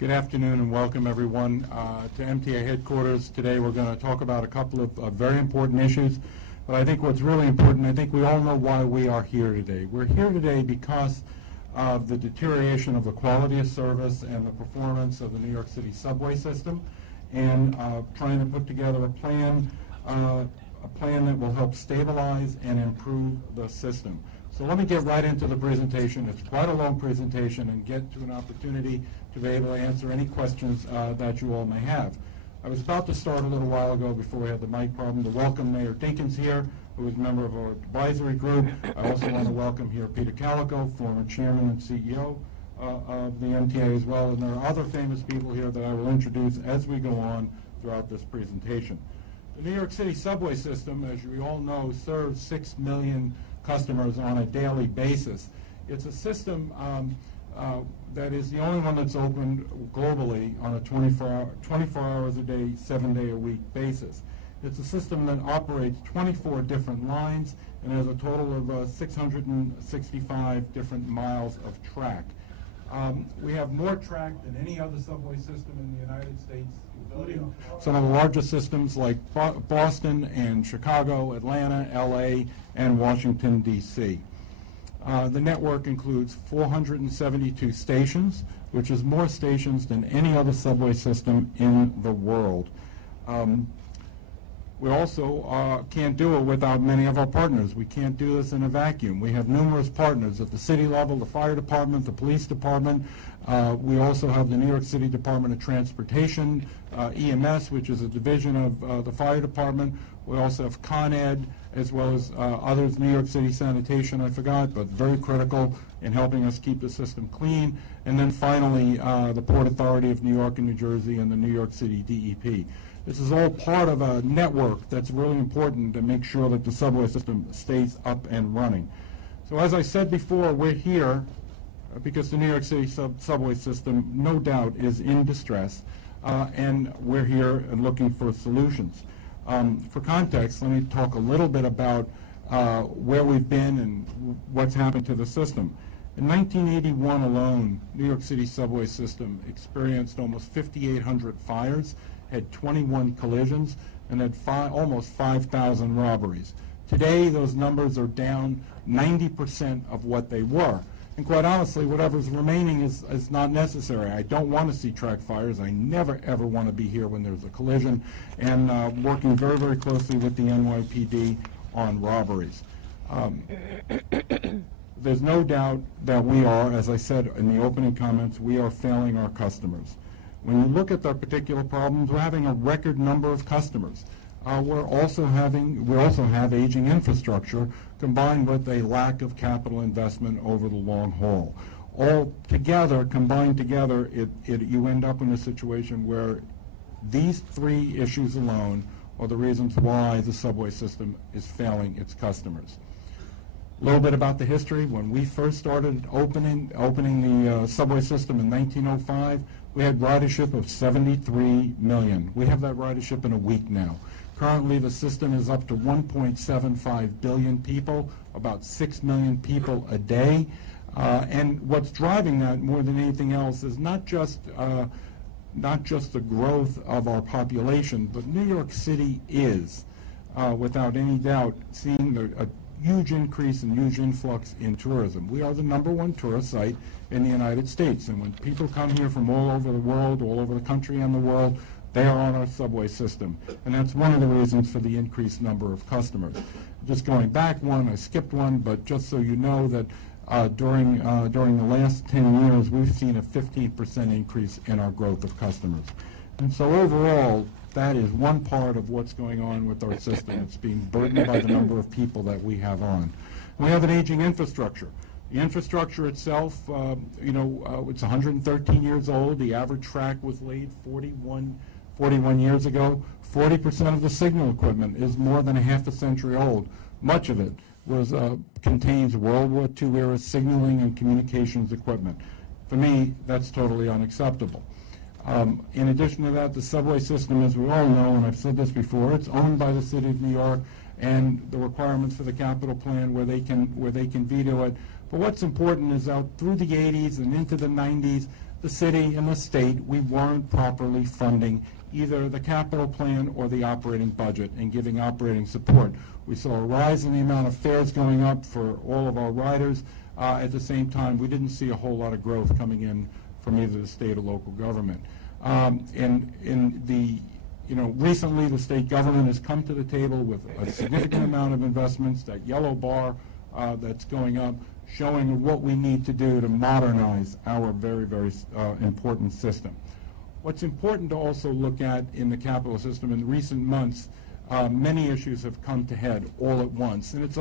Good afternoon and welcome everyone to MTA headquarters. Today we're going to talk about a couple of very important issues, but I think what's really important, I think we all know why we are here today. We're here today because of the deterioration of the quality of service and the performance of the New York City subway system, and trying to put together a plan that will help stabilize and improve the system. So let me get right into the presentation. It's quite a long presentation, and get to an opportunity to be able to answer any questions that you all may have. I was about to start a little while ago before we had the mic problem to welcome Mayor Dinkins here, who is a member of our advisory group. I also want to welcome here Peter Calico, former chairman and CEO of the MTA as well, and there are other famous people here that I will introduce as we go on throughout this presentation. The New York City subway system, as you all know, serves 6 million customers on a daily basis. It's a system that is the only one that's open globally on a 24 hours a day, 7-day-a-week basis. It's a system that operates 24 different lines and has a total of 665 different miles of track. We have more track than any other subway system in the United States, including some of the largest systems like Boston and Chicago, Atlanta, LA, and Washington, D.C. The network includes 472 stations, which is more stations than any other subway system in the world. We also can't do it without many of our partners. We can't do this in a vacuum. We have numerous partners at the city level, the fire department, the police department. We also have the New York City Department of Transportation, EMS, which is a division of the fire department. We also have Con Ed, as well as others, New York City Sanitation, I forgot, but very critical in helping us keep the system clean. And then finally, the Port Authority of New York and New Jersey and the New York City DEP. This is all part of a network that's really important to make sure that the subway system stays up and running. So as I said before, we're here because the New York City subway system, no doubt, is in distress, and we're here and looking for solutions. For context, let me talk a little bit about where we've been and what's happened to the system. In 1981 alone, New York City subway system experienced almost 5,800 fires, had 21 collisions, and had almost 5,000 robberies. Today, those numbers are down 90% of what they were. And quite honestly, whatever's remaining is not necessary. I don't want to see track fires. I never, ever want to be here when there's a collision, and working very, very closely with the NYPD on robberies. There's no doubt that we are, as I said in the opening comments, we are failing our customers. When you look at our particular problems, we're having a record number of customers. We also have aging infrastructure combined with a lack of capital investment over the long haul. All together, combined together, you end up in a situation where these three issues alone are the reasons why the subway system is failing its customers. A little bit about the history. When we first started opening the subway system in 1905, we had ridership of 73 million. We have that ridership in a week now. Currently, the system is up to 1.75 billion people, about 6 million people a day. And what's driving that more than anything else is not just the growth of our population, but New York City is, without any doubt, seeing a huge increase and huge influx in tourism. We are the #1 tourist site in the United States, and when people come here from all over the world, all over the country and the world, they are on our subway system, and that's one of the reasons for the increased number of customers. Just going back one, I skipped one, but just so you know that during the last 10 years, we've seen a 15% increase in our growth of customers. And so overall, that is one part of what's going on with our system. It's being burdened by the number of people that we have on. We have an aging infrastructure. The infrastructure itself, it's 113 years old. The average track was laid 41 years ago. 40% of the signal equipment is more than a half a century old. Much of it contains World War II era signaling and communications equipment. For me, that's totally unacceptable. In addition to that, the subway system, as we all know, and I've said this before, it's owned by the City of New York, and the requirements for the capital plan where they can veto it. But what's important is out through the 80s and into the 90s, the city and the state, we weren't properly funding either the capital plan or the operating budget and giving operating support. We saw a rise in the amount of fares going up for all of our riders. At the same time, we didn't see a whole lot of growth coming in from either the state or local government. Recently the state government has come to the table with a significant amount of investments, that yellow bar that's going up, showing what we need to do to modernize our very, very important system. What's important to also look at in the capital system in recent months, many issues have come to head all at once, and it's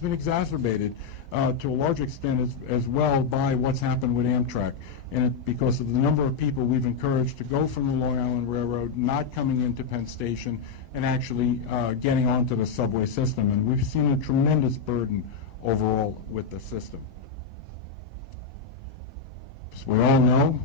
been exacerbated to a large extent as well by what's happened with Amtrak, and because of the number of people we've encouraged to go from the Long Island Railroad, not coming into Penn Station, and actually getting onto the subway system, and we've seen a tremendous burden overall with the system. As we all know,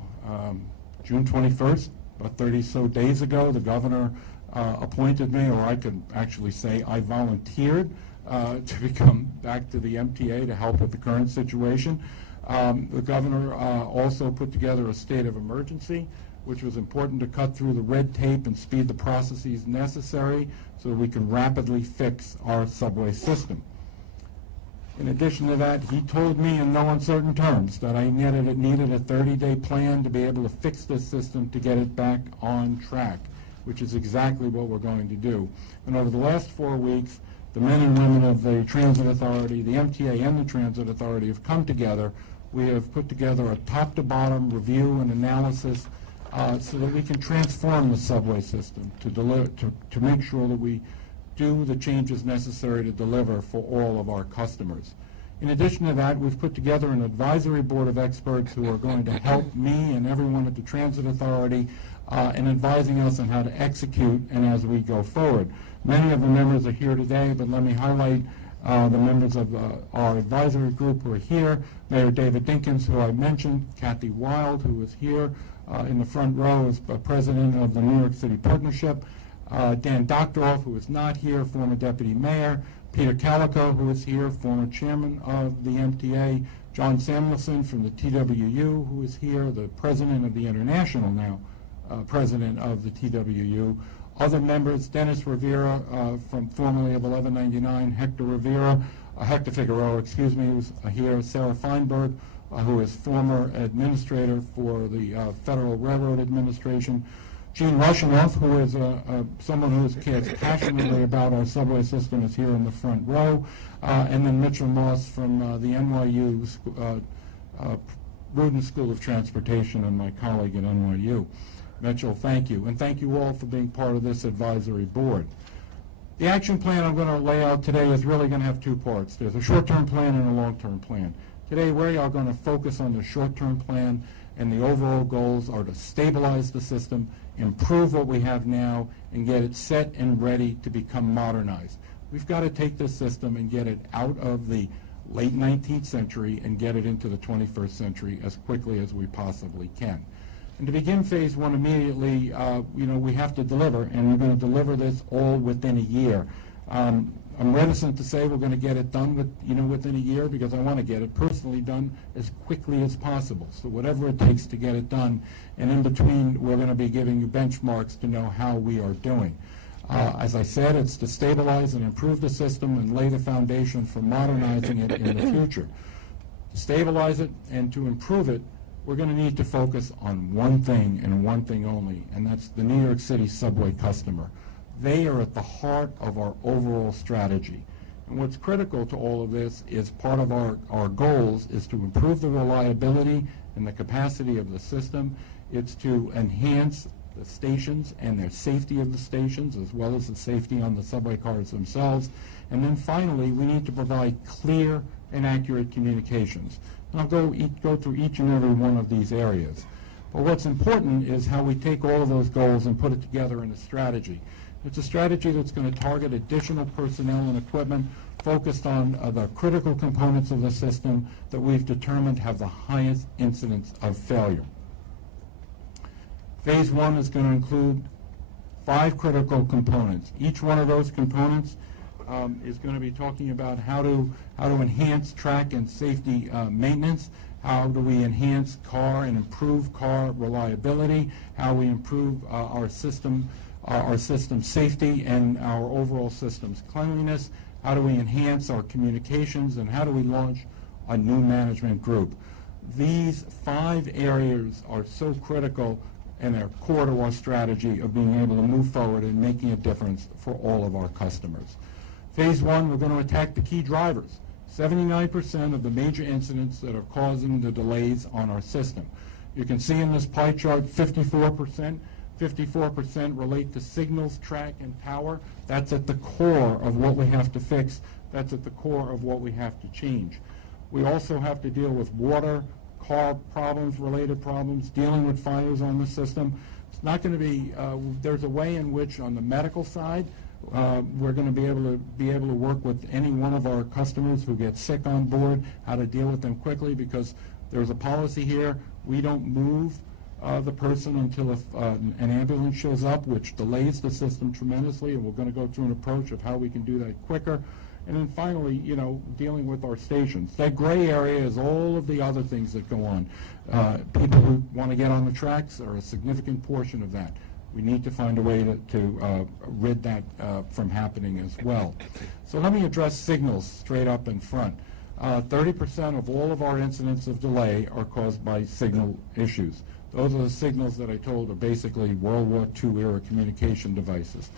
June 21st, about 30 so days ago, the governor appointed me, or I could actually say I volunteered to come back to the MTA to help with the current situation. The governor also put together a state of emergency, which was important to cut through the red tape and speed the processes necessary so that we can rapidly fix our subway system. In addition to that, he told me in no uncertain terms that I needed a 30-day plan to be able to fix this system to get it back on track, which is exactly what we're going to do. And over the last 4 weeks, the men and women of the Transit Authority, the MTA and the Transit Authority have come together. We have put together a top-to-bottom review and analysis so that we can transform the subway system to make sure that we do the changes necessary to deliver for all of our customers. In addition to that, we've put together an advisory board of experts who are going to help me and everyone at the Transit Authority in advising us on how to execute and as we go forward. Many of the members are here today, but let me highlight the members of our advisory group who are here. Mayor David Dinkins, who I mentioned, Kathy Wild, who is here in the front row as president of the New York City Partnership, Dan Doctoroff, who is not here, former deputy mayor, Peter Calico, who is here, former chairman of the MTA, John Samuelson from the TWU, who is here, the president of the International now, president of the TWU. Other members, Dennis Rivera, from formerly of 1199, Hector Figueroa, excuse me, who's here, Sarah Feinberg, who is former administrator for the Federal Railroad Administration, Gene Rushinoff, who is someone who cares passionately about our subway system, is here in the front row, and then Mitchell Moss from the NYU Rudin School of Transportation and my colleague at NYU. Mitchell, thank you, and thank you all for being part of this advisory board. The action plan I'm going to lay out today is really going to have two parts. There's a short-term plan and a long-term plan. Today we are going to focus on the short-term plan, and the overall goals are to stabilize the system, improve what we have now, and get it set and ready to become modernized. We've got to take this system and get it out of the late 19th century and get it into the 21st century as quickly as we possibly can. And to begin phase one immediately, we have to deliver, and we're going to deliver this all within a year. I'm reticent to say we're going to get it done within a year, because I want to get it personally done as quickly as possible. So whatever it takes to get it done, and in between we're going to be giving you benchmarks to know how we are doing. As I said, it's to stabilize and improve the system and lay the foundation for modernizing it in the future. To stabilize it and to improve it, we're going to need to focus on one thing and one thing only, and that's the New York City subway customer. They are at the heart of our overall strategy. And what's critical to all of this is part of our goals is to improve the reliability and the capacity of the system. It's to enhance the stations and their safety of the stations, as well as the safety on the subway cars themselves. And then finally, we need to provide clear and accurate communications. And I'll go through each and every one of these areas. But what's important is how we take all of those goals and put it together in a strategy. It's a strategy that's going to target additional personnel and equipment focused on the critical components of the system that we've determined have the highest incidence of failure. Phase one is going to include 5 critical components. Each one of those components is going to be talking about how to enhance track and safety maintenance, How do we enhance car and improve car reliability? How we improve our system safety and our overall system's cleanliness? How do we enhance our communications? And how do we launch a new management group? These 5 areas are so critical and they're core to our strategy of being able to move forward and making a difference for all of our customers. Phase 1, we're going to attack the key drivers. 79% of the major incidents that are causing the delays on our system. You can see in this pie chart 54% relate to signals, track, and power. That's at the core of what we have to fix. That's at the core of what we have to change. We also have to deal with water, car problems, related problems, dealing with fires on the system. It's not going to be, there's a way in which on the medical side, we're going to be able to work with any one of our customers who get sick on board, how to deal with them quickly, because there's a policy here. We don't move the person until an ambulance shows up, which delays the system tremendously, and we're going to go through an approach of how we can do that quicker. And then finally, dealing with our stations. That gray area is all of the other things that go on. People who want to get on the tracks are a significant portion of that. We need to find a way to rid that from happening as well. So let me address signals straight up in front. 30% of all of our incidents of delay are caused by signal issues. Those are the signals that I told are basically World War II era communication devices.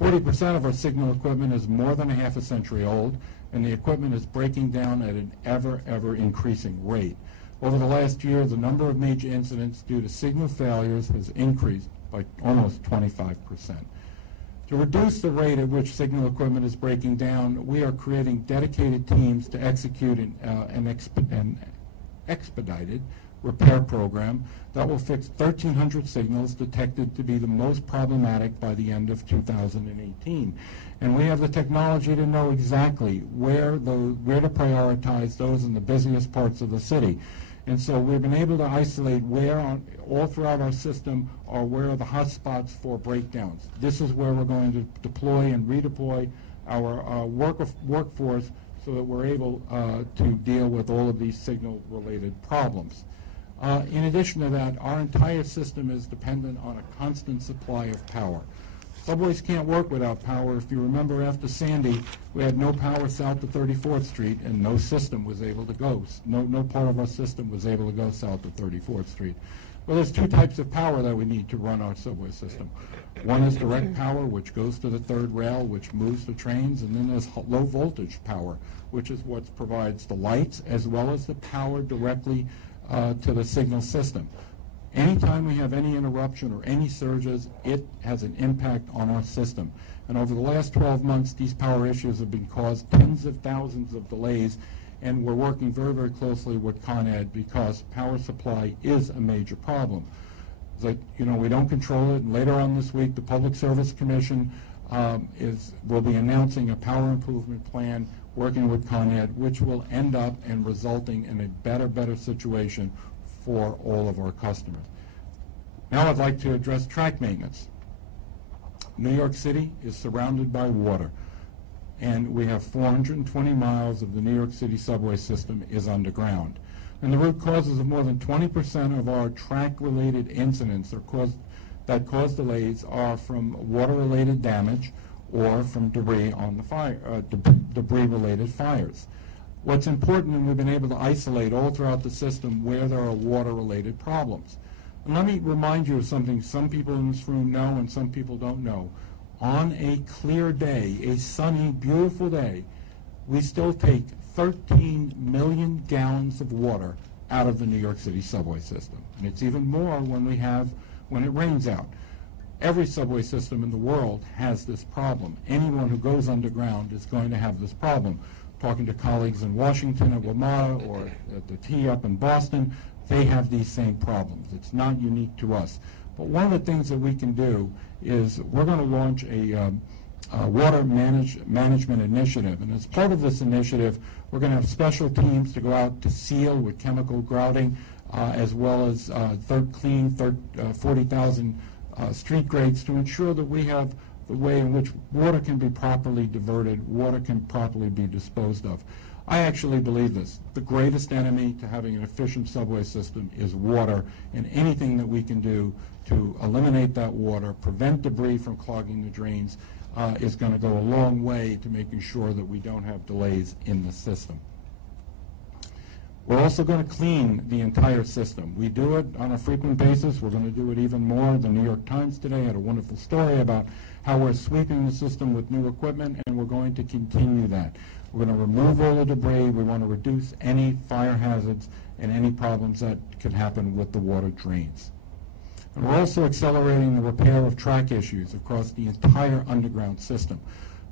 40% of our signal equipment is more than a half a century old, and the equipment is breaking down at an ever increasing rate. Over the last year, the number of major incidents due to signal failures has increased by almost 25%. To reduce the rate at which signal equipment is breaking down, we are creating dedicated teams to execute an expedited repair program that will fix 1,300 signals detected to be the most problematic by the end of 2018. And we have the technology to know exactly where to prioritize those in the busiest parts of the city. And so we've been able to isolate all throughout our system are where are the hot spots for breakdowns. This is where we're going to deploy and redeploy our workforce so that we're able to deal with all of these signal-related problems. In addition to that, our entire system is dependent on a constant supply of power. Subways can't work without power. If you remember, after Sandy, we had no power south of 34th Street, and no system was able to go. No part of our system was able to go south of 34th Street. Well, there's 2 types of power that we need to run our subway system. One is direct power, which goes to the third rail, which moves the trains, and then there's low voltage power, which is what provides the lights as well as the power directly to the signal system. Anytime we have any interruption or any surges, it has an impact on our system. And over the last 12 months, these power issues have been caused tens of thousands of delays, and we're working very closely with Con Ed because power supply is a major problem. We don't control it, and later on this week, the Public Service Commission will be announcing a power improvement plan working with Con Ed, which will end up and resulting in a better situation for all of our customers. Now I'd like to address track maintenance. New York City is surrounded by water, and we have 420 miles of the New York City subway system is underground. And the root causes of more than 20% of our track-related incidents that cause delays are from water-related damage or from debris on the debris-related fires. What's important, and we've been able to isolate all throughout the system where there are water-related problems. And let me remind you of something some people in this room know and some people don't know. On a clear day, a sunny, beautiful day, we still take 13 million gallons of water out of the New York City subway system. And it's even more when it rains out. Every subway system in the world has this problem. Anyone who goes underground is going to have this problem. Talking to colleagues in Washington at WMATA or at the T up in Boston, they have these same problems. It's not unique to us. But one of the things that we can do is we're going to launch a water management initiative. And as part of this initiative, we're going to have special teams to go out to seal with chemical grouting, as well as 40,000 street grades to ensure that we have the way in which water can be properly diverted, water can properly be disposed of. I actually believe this. The greatest enemy to having an efficient subway system is water, and anything that we can do to eliminate that water, prevent debris from clogging the drains, is going to go a long way to making sure that we don't have delays in the system. We're also going to clean the entire system. We do it on a frequent basis. We're going to do it even more. The New York Times today had a wonderful story about how we're sweeping the system with new equipment, and we're going to continue that. We're going to remove all the debris. We want to reduce any fire hazards and any problems that could happen with the water drains. And we're also accelerating the repair of track issues across the entire underground system.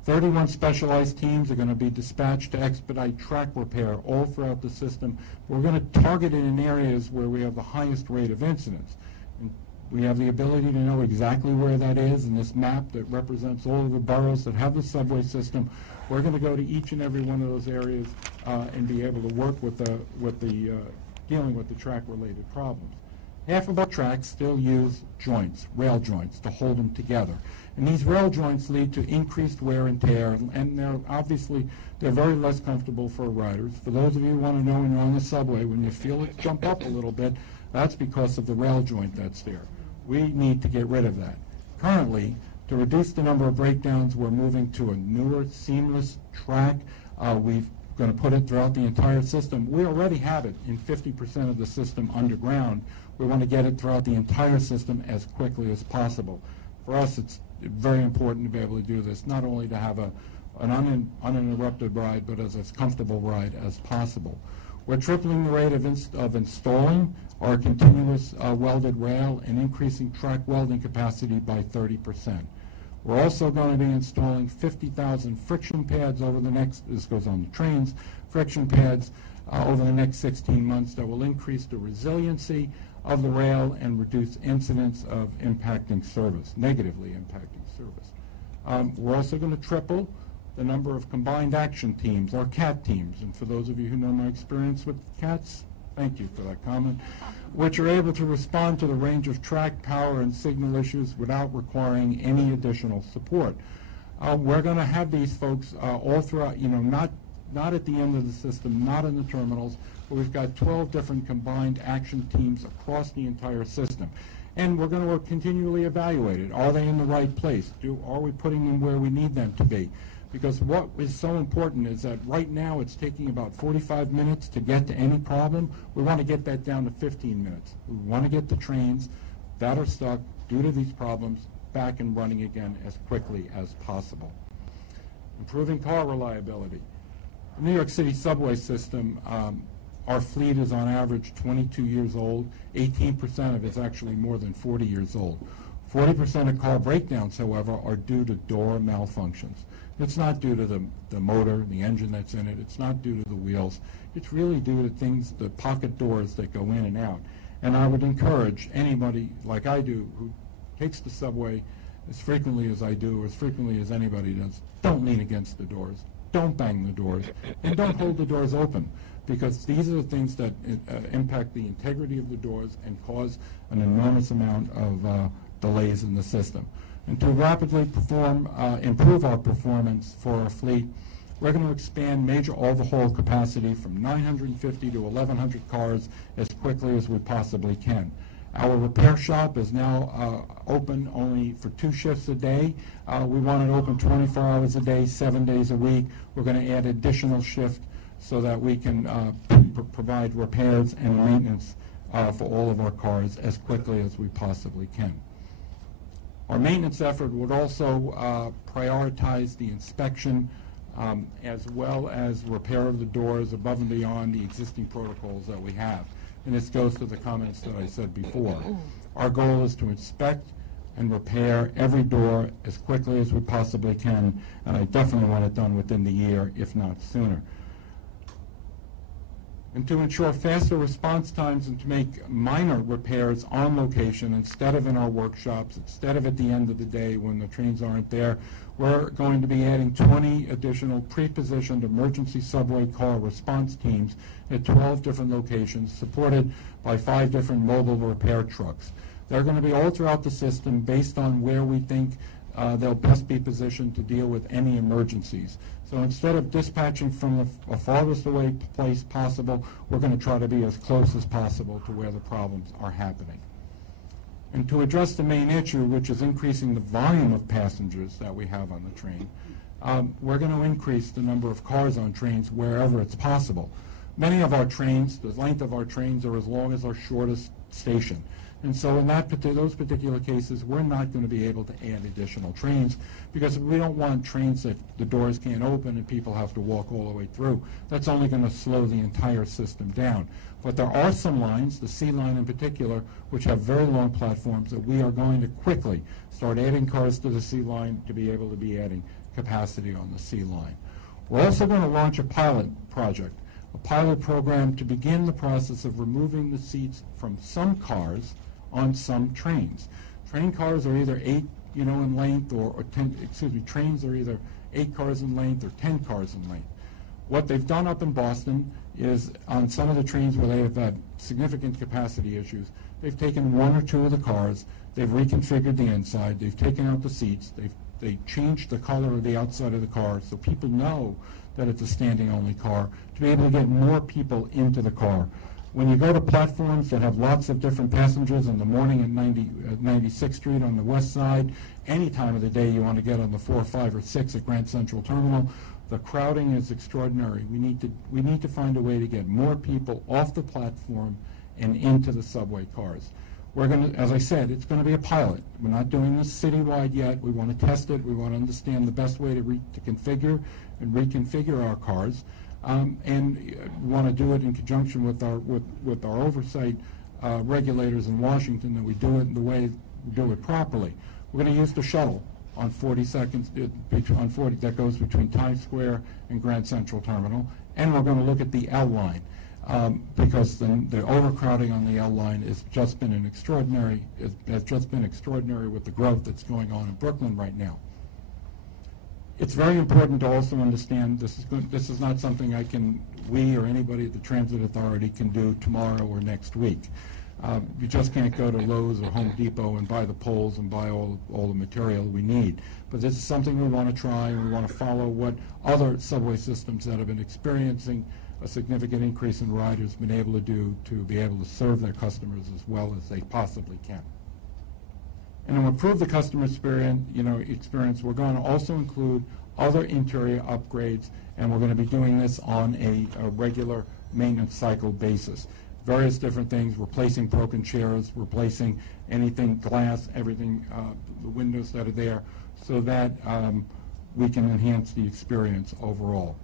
31 specialized teams are going to be dispatched to expedite track repair all throughout the system. We're going to target it in areas where we have the highest rate of incidents. And we have the ability to know exactly where that is in this map that represents all of the boroughs that have the subway system. We're going to go to each and every one of those areas and be able to work with dealing with the track-related problems. Half of our tracks still use joints, rail joints, to hold them together. And these rail joints lead to increased wear and tear, and they're very less comfortable for riders. For those of you who want to know when you're on the subway, when you feel it jump up a little bit, that's because of the rail joint that's there. We need to get rid of that. Currently, to reduce the number of breakdowns, we're moving to a newer, seamless track. We're going to put it throughout the entire system. We already have it in 50% of the system underground. We want to get it throughout the entire system as quickly as possible. For us, it's very important to be able to do this, not only to have an uninterrupted ride, but as a comfortable ride as possible. We're tripling the rate of installing our continuous welded rail and increasing track welding capacity by 30%. We're also going to be installing 50,000 friction pads over the next, this goes on the trains, friction pads over the next 16 months that will increase the resiliency of the rail and reduce incidents of impacting service, negatively impacting service. We're also going to triple the number of combined action teams, our CAT teams, and for those of you who know my experience with CATs, thank you for that comment, which are able to respond to the range of track, power, and signal issues without requiring any additional support. We're going to have these folks all throughout, not at the end of the system, not in the terminals, but we've got 12 different combined action teams across the entire system. And we're going to continually evaluate it. Are they in the right place? Are we putting them where we need them to be? Because what is so important is that right now it's taking about 45 minutes to get to any problem. We want to get that down to 15 minutes. We want to get the trains that are stuck due to these problems back and running again as quickly as possible. Improving car reliability. The New York City subway system, our fleet is on average 22 years old. 18% of it is actually more than 40 years old. 40% of car breakdowns, however, are due to door malfunctions. It's not due to the motor, the engine that's in it. It's not due to the wheels. It's really due to things, the pocket doors that go in and out. And I would encourage anybody like I do who takes the subway as frequently as I do, as frequently as anybody does, don't lean against the doors. Don't bang the doors, and don't hold the doors open, because these are the things that impact the integrity of the doors and cause an enormous amount of delays in the system. And to rapidly improve our performance for our fleet, we're going to expand major overhaul capacity from 950 to 1,100 cars as quickly as we possibly can. Our repair shop is now open only for 2 shifts a day. We want it open 24 hours a day, 7 days a week. We're going to add additional shift so that we can provide repairs and maintenance for all of our cars as quickly as we possibly can. Our maintenance effort would also prioritize the inspection as well as repair of the doors above and beyond the existing protocols that we have. And this goes to the comments that I said before. Our goal is to inspect and repair every door as quickly as we possibly can, and I definitely want it done within the year, if not sooner. And to ensure faster response times and to make minor repairs on location instead of in our workshops, instead of at the end of the day when the trains aren't there, we're going to be adding 20 additional pre-positioned emergency subway car response teams at 12 different locations, supported by 5 different mobile repair trucks. They're going to be all throughout the system based on where we think they'll best be positioned to deal with any emergencies. So instead of dispatching from the farthest away place possible, we're going to try to be as close as possible to where the problems are happening. And to address the main issue, which is increasing the volume of passengers that we have on the train, we're going to increase the number of cars on trains wherever it's possible. Many of our trains, the length of our trains are as long as our shortest station. And so in those particular cases, we're not going to be able to add additional trains because we don't want trains that the doors can't open and people have to walk all the way through. That's only going to slow the entire system down. But there are some lines, the C line in particular, which have very long platforms that we are going to quickly start adding cars to the C line to be able to be adding capacity on the C line. We're also going to launch a pilot project, a pilot program to begin the process of removing the seats from some cars on some trains. Train cars are either 8, in length, or 10. Trains are either 8 cars in length or 10 cars in length. What they've done up in Boston is on some of the trains where they have had significant capacity issues, they've taken 1 or 2 of the cars, they've reconfigured the inside, they've taken out the seats, they changed the color of the outside of the car so people know that it's a standing-only car, to be able to get more people into the car. When you go to platforms that have lots of different passengers in the morning at 96th Street on the west side, any time of the day you want to get on the 4, 5, or 6 at Grand Central Terminal, the crowding is extraordinary. We need to find a way to get more people off the platform and into the subway cars. We're going to, as I said, it's going to be a pilot. We're not doing this citywide yet. We want to test it. We want to understand the best way to configure and reconfigure our cars. And we want to do it in conjunction with our oversight regulators in Washington, that we do it in the way we do it properly. We're going to use the shuttle on 42nd, that goes between Times Square and Grand Central Terminal, and we're going to look at the L line because the overcrowding on the L line has just been extraordinary with the growth that's going on in Brooklyn right now. It's very important to also understand this is not something we or anybody at the Transit Authority can do tomorrow or next week. You just can't go to Lowe's or Home Depot and buy the poles and buy all the material we need. But this is something we want to try, and we want to follow what other subway systems that have been experiencing a significant increase in riders been able to do to be able to serve their customers as well as they possibly can. And to improve the customer experience, we're going to also include other interior upgrades, and we're going to be doing this on a regular maintenance cycle basis. Various different things, replacing broken chairs, replacing anything glass, everything, the windows that are there, so that we can enhance the experience overall.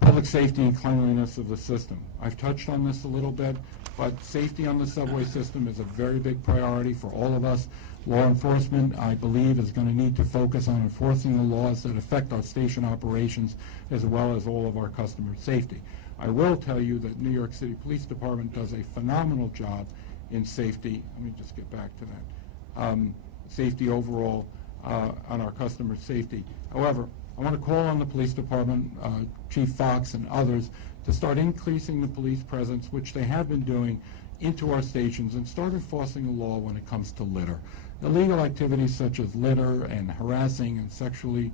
Public safety and cleanliness of the system. I've touched on this a little bit, but safety on the subway system is a very big priority for all of us. Law enforcement, I believe, is going to need to focus on enforcing the laws that affect our station operations as well as all of our customer safety. I will tell you that New York City Police Department does a phenomenal job in safety. Let me just get back to that. Safety overall on our customer safety. However, I want to call on the police department, Chief Fox and others, to start increasing the police presence, which they have been doing, into our stations, and start enforcing the law when it comes to litter. Illegal activities such as litter and harassing and sexually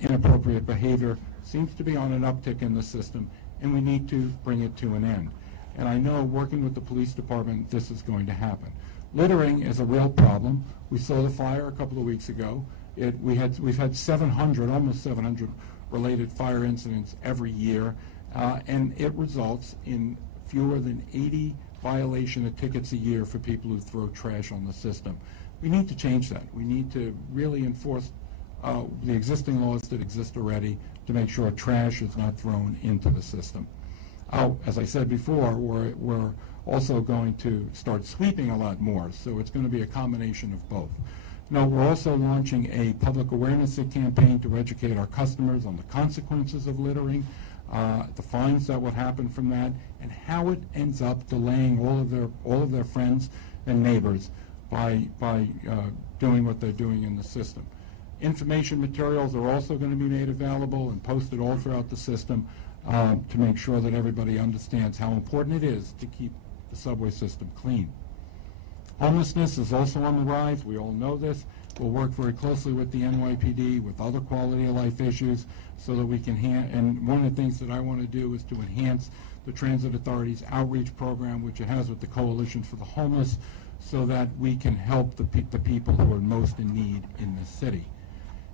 inappropriate behavior seems to be on an uptick in the system, and we need to bring it to an end. And I know, working with the police department, this is going to happen. Littering is a real problem. We saw the fire a couple of weeks ago. We've had almost 700 related fire incidents every year, and it results in fewer than 80 violation of tickets a year for people who throw trash on the system. We need to change that. We need to really enforce the existing laws that exist already to make sure trash is not thrown into the system. As I said before, we're also going to start sweeping a lot more, so it's going to be a combination of both. Now, we're also launching a public awareness campaign to educate our customers on the consequences of littering, the fines that would happen from that, and how it ends up delaying all of their friends and neighbors by doing what they're doing in the system. Information materials are also going to be made available and posted all throughout the system to make sure that everybody understands how important it is to keep the subway system clean. Homelessness is also on the rise. We all know this. We'll work very closely with the NYPD, with other quality of life issues, so that we can, and one of the things that I want to do is to enhance the Transit Authority's outreach program, which it has with the Coalition for the Homeless, so that we can help the people who are most in need in the city.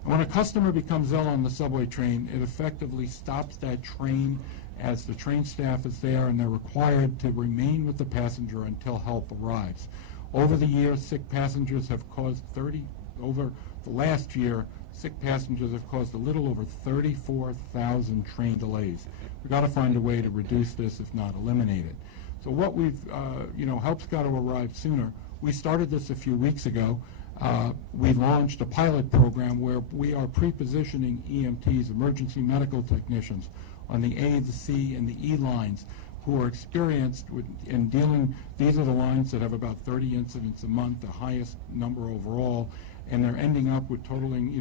And when a customer becomes ill on the subway train, it effectively stops that train as the train staff is there, and they're required to remain with the passenger until help arrives. Over the years, sick passengers have caused over the last year, sick passengers have caused a little over 34,000 train delays. We've got to find a way to reduce this, if not eliminate it. So what we've, help's got to arrive sooner. We started this a few weeks ago. We launched a pilot program where we are pre-positioning EMTs, emergency medical technicians, on the A, the C, and the E lines, who are experienced in dealing. These are the lines that have about 30 incidents a month, the highest number overall, and they're ending up with totaling,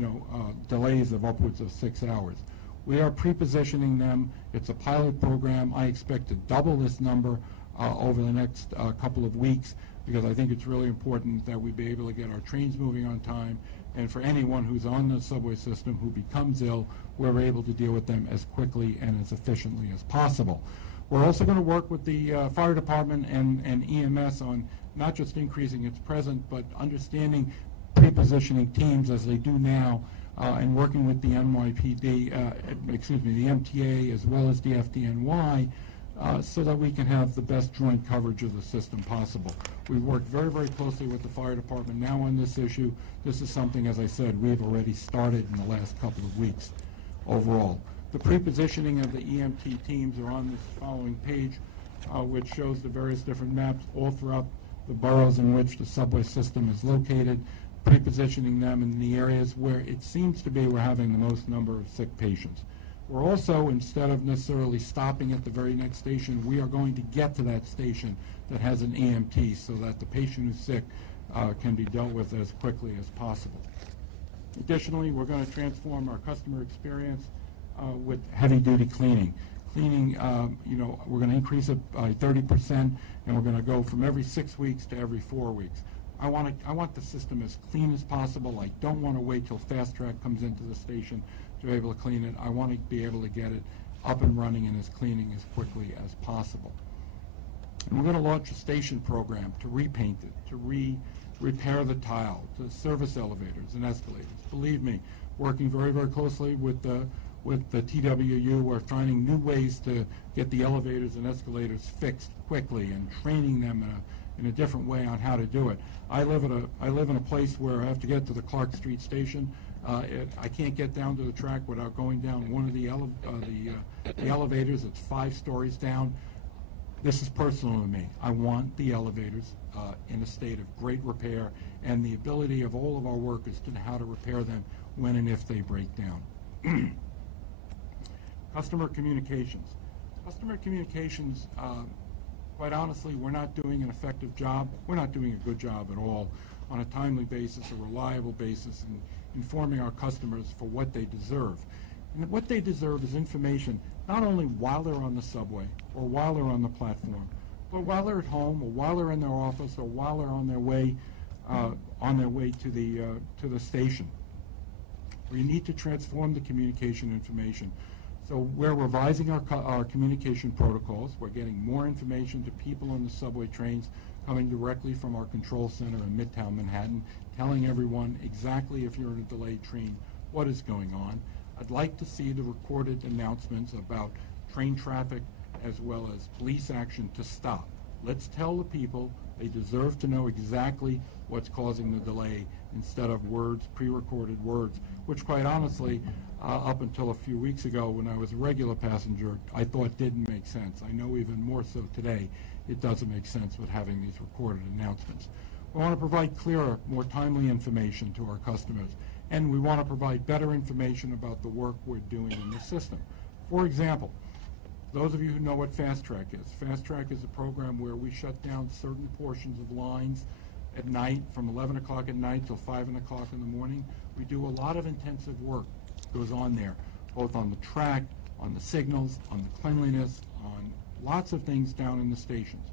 delays of upwards of 6 hours. We are pre-positioning them. It's a pilot program. I expect to double this number over the next couple of weeks, because I think it's really important that we be able to get our trains moving on time, and for anyone who's on the subway system who becomes ill, we're able to deal with them as quickly and as efficiently as possible. We're also going to work with the fire department and EMS on not just increasing its presence, but understanding pre-positioning teams as they do now, and working with the NYPD, the MTA, as well as the FDNY, so that we can have the best joint coverage of the system possible. We've worked very, very closely with the fire department now on this issue. This is something, as I said, we've already started in the last couple of weeks overall. The pre-positioning of the EMT teams are on this following page, which shows the various different maps all throughout the boroughs in which the subway system is located, pre-positioning them in the areas where it seems to be we're having the most number of sick patients. We're also, instead of necessarily stopping at the very next station, we are going to get to that station that has an EMT, so that the patient who's sick can be dealt with as quickly as possible. Additionally, we're going to transform our customer experience with heavy-duty cleaning. Cleaning, we're going to increase it by 30%, and we're going to go from every 6 weeks to every 4 weeks. I want the system as clean as possible. I don't want to wait till Fast Track comes into the station to be able to clean it. I want to be able to get it up and running and as cleaning as quickly as possible. And we're going to launch a station program to repaint it, to repair the tile, to service elevators and escalators. Believe me, working very, very closely with the TWU, we're finding new ways to get the elevators and escalators fixed quickly and training them in a different way on how to do it. I live in a place where I have to get to the Clark Street station. I can't get down to the track without going down one of the elevators. It's 5 stories down. This is personal to me. I want the elevators in a state of great repair, and the ability of all of our workers to know how to repair them when and if they break down. Customer communications. Customer communications, quite honestly, we're not doing an effective job. We're not doing a good job at all on a timely basis, a reliable basis, and informing our customers for what they deserve. And what they deserve is information not only while they're on the subway or while they're on the platform, but while they're at home or while they're in their office or while they're on their way to the station. We need to transform the communication information. So we're revising our communication protocols. We're getting more information to people on the subway trains coming directly from our control center in Midtown Manhattan, telling everyone exactly, if you're in a delayed train, what is going on. I'd like to see the recorded announcements about train traffic as well as police action to stop. Let's tell the people they deserve to know exactly what's causing the delay instead of words, pre-recorded words, which quite honestly, up until a few weeks ago when I was a regular passenger, I thought didn't make sense. I know even more so today, it doesn't make sense with having these recorded announcements. We want to provide clearer, more timely information to our customers, and we want to provide better information about the work we're doing in the system. For example, those of you who know what Fast Track is, Fast Track is a program where we shut down certain portions of lines at night from 11 o'clock at night till 5 o'clock in the morning. We do a lot of intensive work goes on there, both on the track, on the signals, on the cleanliness, on lots of things down in the stations.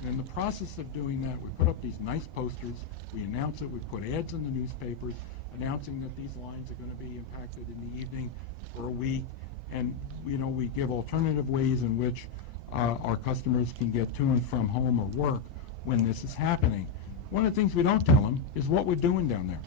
And in the process of doing that, we put up these nice posters, we announce it, we put ads in the newspapers announcing that these lines are going to be impacted in the evening for a week, and we give alternative ways in which our customers can get to and from home or work when this is happening. One of the things we don't tell them is what we're doing down there.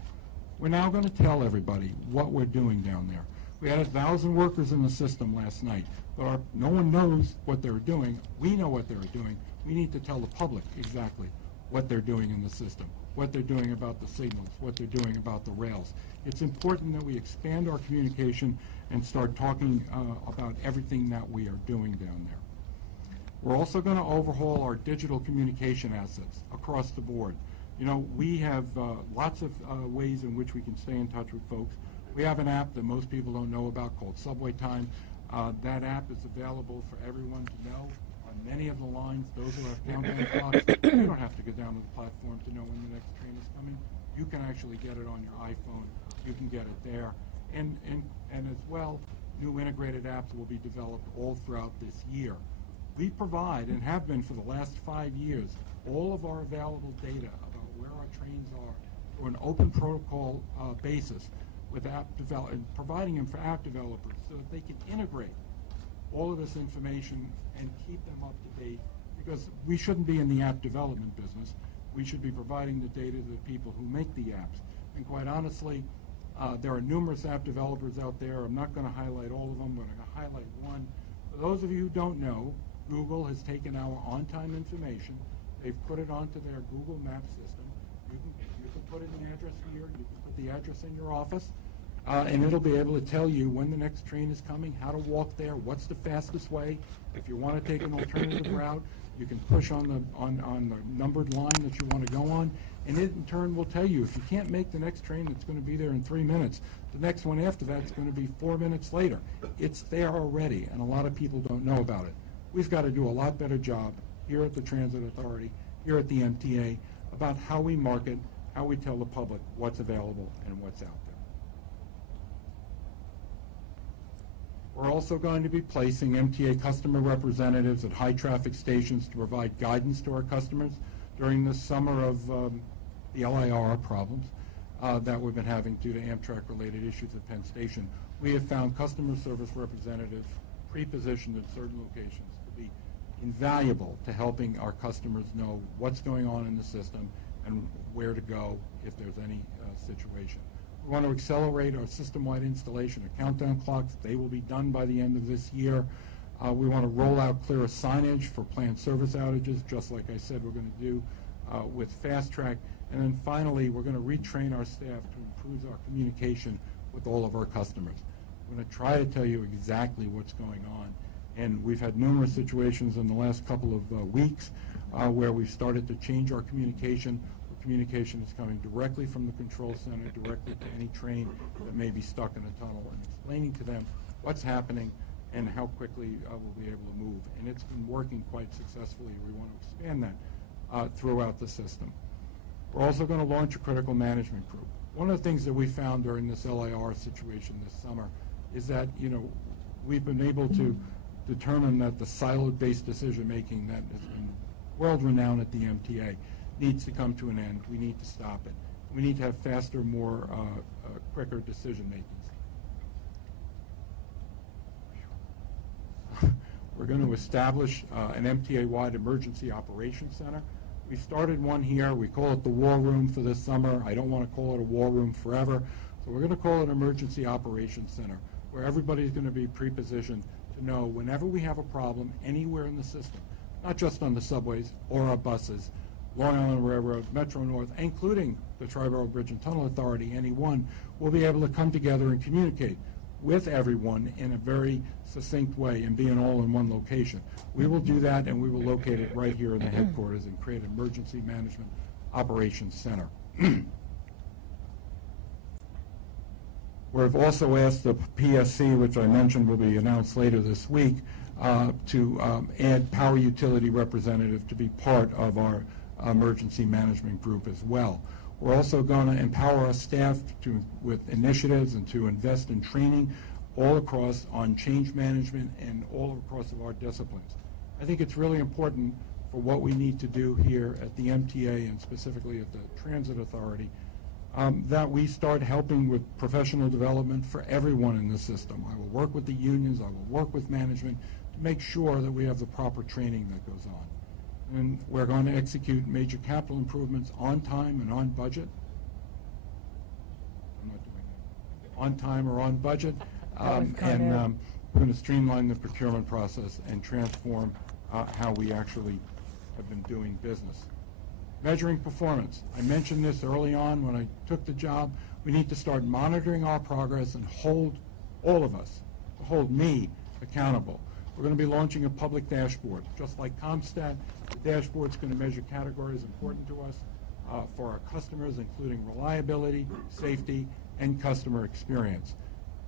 We're now going to tell everybody what we're doing down there. We had 1,000 workers in the system last night, but no one knows what they're doing. We know what they're doing. We need to tell the public exactly what they're doing in the system, what they're doing about the signals, what they're doing about the rails. It's important that we expand our communication and start talking about everything that we are doing down there. We're also going to overhaul our digital communication assets across the board. We have lots of ways in which we can stay in touch with folks. We have an app that most people don't know about called Subway Time. That app is available for everyone to know. On many of the lines, those are our countdown clocks. You don't have to go down to the platform to know when the next train is coming. You can actually get it on your iPhone. You can get it there. And as well, new integrated apps will be developed all throughout this year. We provide, and have been for the last 5 years, all of our available data about where our trains are through an open protocol basis with providing them for app developers so that they can integrate all of this information and keep them up to date, because we shouldn't be in the app development business. We should be providing the data to the people who make the apps. And quite honestly, there are numerous app developers out there. I'm not going to highlight all of them, but I'm going to highlight one. For those of you who don't know, Google has taken our on-time information. They've put it onto their Google Maps system. You can put in the address here. You can put the address in your office. And it'll be able to tell you when the next train is coming, how to walk there, what's the fastest way. If you want to take an alternative route, you can push on the numbered line that you want to go on, and it in turn will tell you if you can't make the next train that's going to be there in 3 minutes, the next one after that's going to be 4 minutes later. It's there already, and a lot of people don't know about it. We've got to do a lot better job here at the Transit Authority, here at the MTA, about how we market, how we tell the public what's available and what's out there. We're also going to be placing MTA customer representatives at high traffic stations to provide guidance to our customers during the summer of the LIR problems that we've been having due to Amtrak-related issues at Penn Station. We have found customer service representatives pre-positioned at certain locations to be invaluable to helping our customers know what's going on in the system and where to go if there's any situation. We want to accelerate our system-wide installation of countdown clocks. They will be done by the end of this year. We want to roll out clearer signage for planned service outages, just like I said we're going to do with Fast Track. And then finally, we're going to retrain our staff to improve our communication with all of our customers. We're going to try to tell you exactly what's going on. And we've had numerous situations in the last couple of weeks where we've started to change our communication. Communication is coming directly from the control center, directly to any train that may be stuck in a tunnel, and explaining to them what's happening and how quickly we'll be able to move. And it's been working quite successfully. We want to expand that throughout the system. We're also going to launch a critical management group. One of the things that we found during this LIR situation this summer is that, we've been able to determine that the siloed-based decision-making that has been world-renowned at the MTA needs to come to an end. We need to stop it. We need to have faster, more quicker decision-making. We're going to establish an MTA-wide emergency operations center. We started one here. We call it the War Room for this summer. I don't want to call it a War Room forever. So we're going to call it an emergency operations center, where everybody's going to be pre-positioned to know whenever we have a problem anywhere in the system, not just on the subways or our buses, Long Island Railroad, Metro North, including the Triborough Bridge and Tunnel Authority, anyone, will be able to come together and communicate with everyone in a very succinct way and being all in one location. We will do that, and we will locate it right here in the headquarters and create an emergency management operations center. We've also asked the PSC, which I mentioned will be announced later this week, to add power utility representative to be part of our emergency management group as well. We're also going to empower our staff with initiatives and to invest in training all across on change management and all across of our disciplines. I think it's really important for what we need to do here at the MTA and specifically at the Transit Authority, that we start helping with professional development for everyone in the system. I will work with the unions, I will work with management to make sure that we have the proper training that goes on. And we're going to execute major capital improvements on time and on budget. I'm not doing that. On time or on budget. And we're going to streamline the procurement process and transform how we actually have been doing business. Measuring performance. I mentioned this early on when I took the job. We need to start monitoring our progress and hold all of us, hold me accountable. We're going to be launching a public dashboard. Just like ComStat, the dashboard is going to measure categories important to us for our customers, including reliability, safety, and customer experience.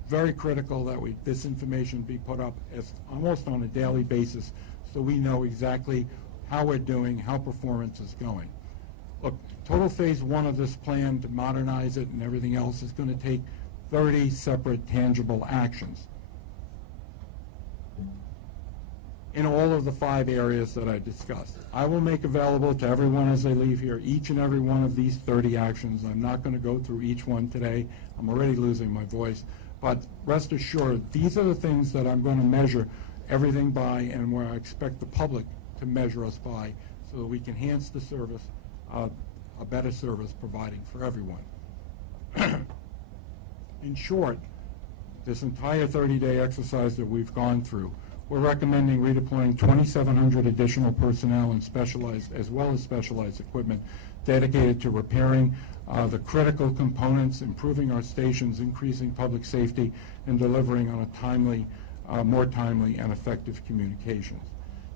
Very critical that this information be put up as almost on a daily basis so we know exactly how we're doing, how performance is going. Look, total phase one of this plan to modernize it and everything else is going to take 30 separate tangible actions in all of the 5 areas that I discussed. I will make available to everyone as they leave here each and every one of these 30 actions. I'm not going to go through each one today. I'm already losing my voice. But rest assured, these are the things that I'm going to measure everything by and where I expect the public to measure us by so that we can enhance the service, a better service providing for everyone. In short, this entire 30-day exercise that we've gone through, we're recommending redeploying 2,700 additional personnel and specialized, as well as specialized equipment dedicated to repairing the critical components, improving our stations, increasing public safety, and delivering on a timely, more timely and effective communications.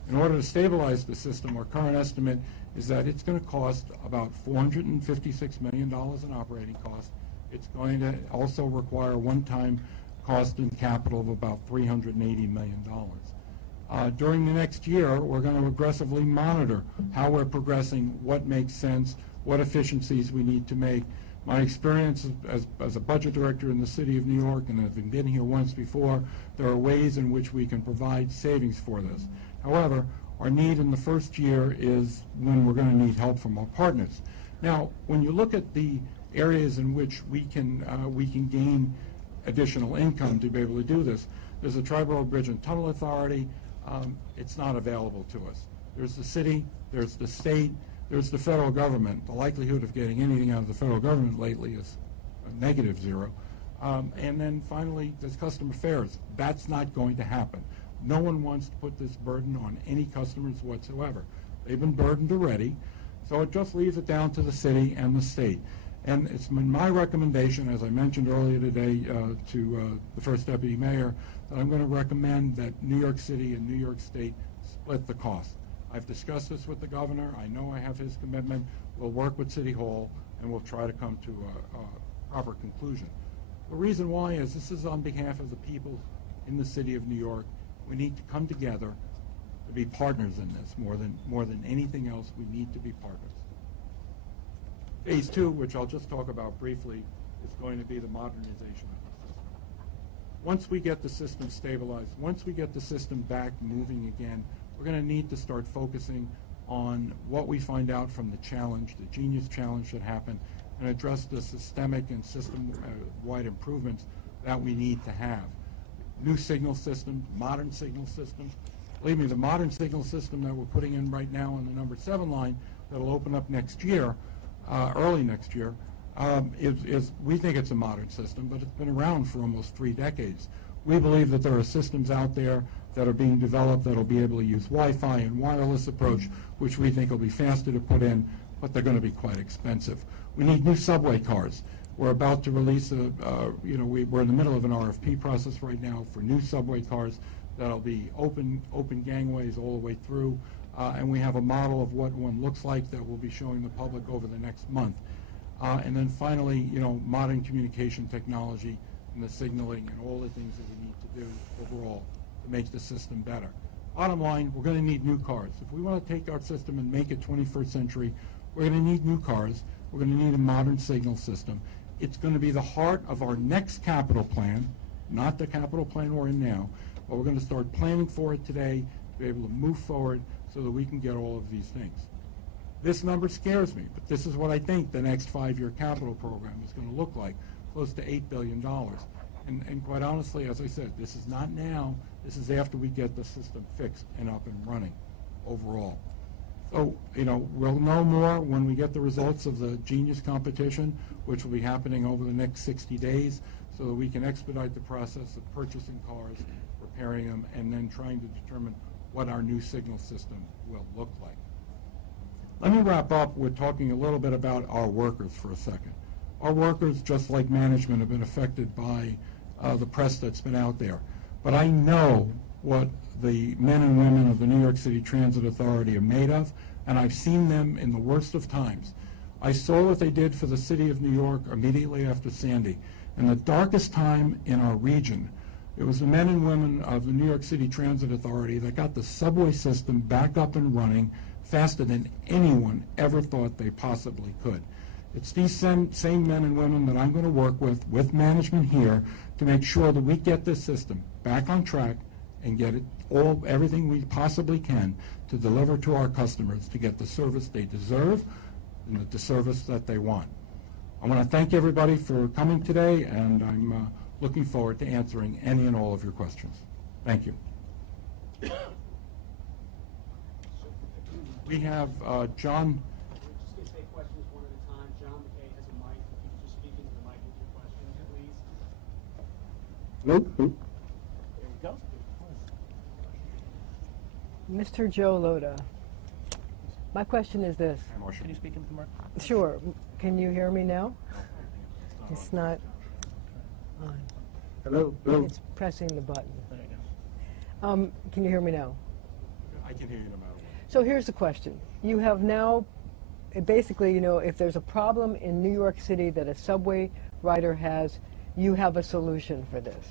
In order to stabilize the system, our current estimate is that it's going to cost about $456 million in operating costs. It's going to also require one-time cost in capital of about $380 million. During the next year, we're going to aggressively monitor how we're progressing, what makes sense, what efficiencies we need to make. My experience as a budget director in the city of New York, and having been here once before, there are ways in which we can provide savings for this. However, our need in the first year is when we're going to need help from our partners. Now, when you look at the areas in which we can gain additional income to be able to do this, there's the Triborough Bridge and Tunnel Authority. It's not available to us. There's the city, there's the state, there's the federal government. The likelihood of getting anything out of the federal government lately is a -0. And then finally, there's customer affairs. That's not going to happen. No one wants to put this burden on any customers whatsoever. They've been burdened already, so it just leaves it down to the city and the state. And it's been my recommendation, as I mentioned earlier today to the first deputy mayor, that I'm going to recommend that New York City and New York State split the cost. I've discussed this with the governor. I know I have his commitment. We'll work with City Hall, and we'll try to come to a proper conclusion. The reason why is this is on behalf of the people in the city of New York. We need to come together to be partners in this more than anything else. We need to be partners. Phase 2, which I'll just talk about briefly, is going to be the modernization of the system. Once we get the system stabilized, once we get the system back moving again, we're going to need to start focusing on what we find out from the challenge, the genius challenge that happened, and address the systemic and system-wide improvements that we need to have. New signal system, modern signal system. Believe me, the modern signal system that we're putting in right now on the number 7 line that'll open up next year, early next year, we think it's a modern system, but it's been around for almost 3 decades. We believe that there are systems out there that are being developed that will be able to use Wi-Fi and wireless approach, which we think will be faster to put in, but they're going to be quite expensive. We need new subway cars. We're about to release we're in the middle of an RFP process right now for new subway cars that'll be open gangways all the way through, and we have a model of what one looks like that we'll be showing the public over the next month. And then finally, modern communication technology and the signaling and all the things that we need to do overall to make the system better. Bottom line, we're going to need new cars. If we want to take our system and make it 21st century, we're going to need new cars. We're going to need a modern signal system. It's going to be the heart of our next capital plan, not the capital plan we're in now, but we're going to start planning for it today to be able to move forward so that we can get all of these things. This number scares me, but this is what I think the next 5-year capital program is going to look like, close to $8 billion. And quite honestly, as I said, this is not now. This is after we get the system fixed and up and running overall. So, we'll know more when we get the results of the Genius competition, which will be happening over the next 60 days, so that we can expedite the process of purchasing cars, repairing them, and then trying to determine what our new signal system will look like. Let me wrap up with talking a little bit about our workers for a second. Our workers, just like management, have been affected by the press that's been out there. But I know what the men and women of the New York City Transit Authority are made of, and I've seen them in the worst of times. I saw what they did for the city of New York immediately after Sandy. In the darkest time in our region, it was the men and women of the New York City Transit Authority that got the subway system back up and running faster than anyone ever thought they possibly could. It's these same men and women that I'm going to work with management here, to make sure that we get this system back on track and get it everything we possibly can to deliver to our customers, to get the service they deserve and the service that they want. I want to thank everybody for coming today, and I'm looking forward to answering any and all of your questions. Thank you. We have John. Just going to take questions one at a time. John McKay has a mic. If you could just speak into the mic with your question, please. Nope. There we go. Mr. Joe Lhota, my question is this. Can you speak into the mic? Sure. Can you hear me now? It's not on. Hello. Hello. It's pressing the button. There you go. Can you hear me now? I can hear you no matter what. So here's the question. You have now, basically, if there's a problem in New York City that a subway rider has, you have a solution for this.